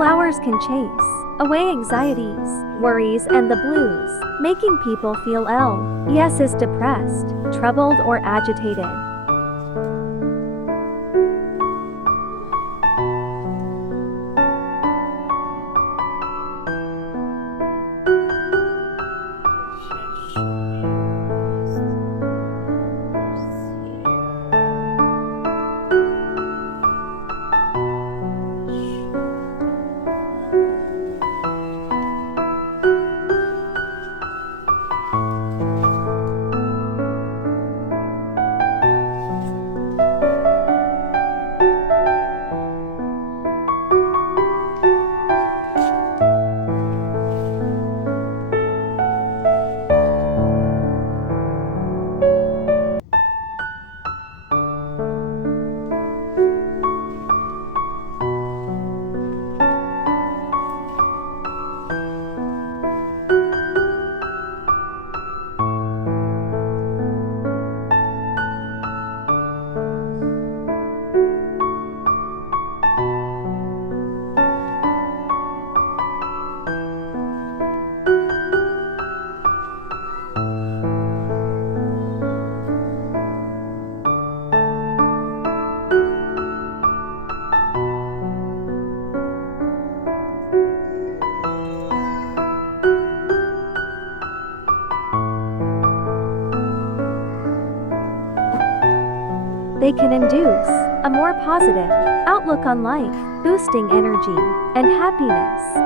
Flowers can chase away anxieties, worries, and the blues, making people feel ill, yes, is depressed, troubled, or agitated. They can induce a more positive outlook on life, boosting energy and happiness.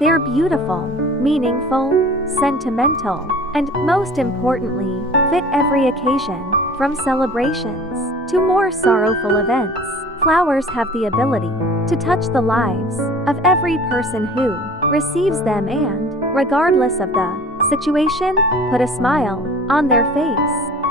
They're beautiful, meaningful, sentimental, and, most importantly, fit every occasion, from celebrations to more sorrowful events. Flowers have the ability to touch the lives of every person who receives them and, regardless of the situation, put a smile on their face.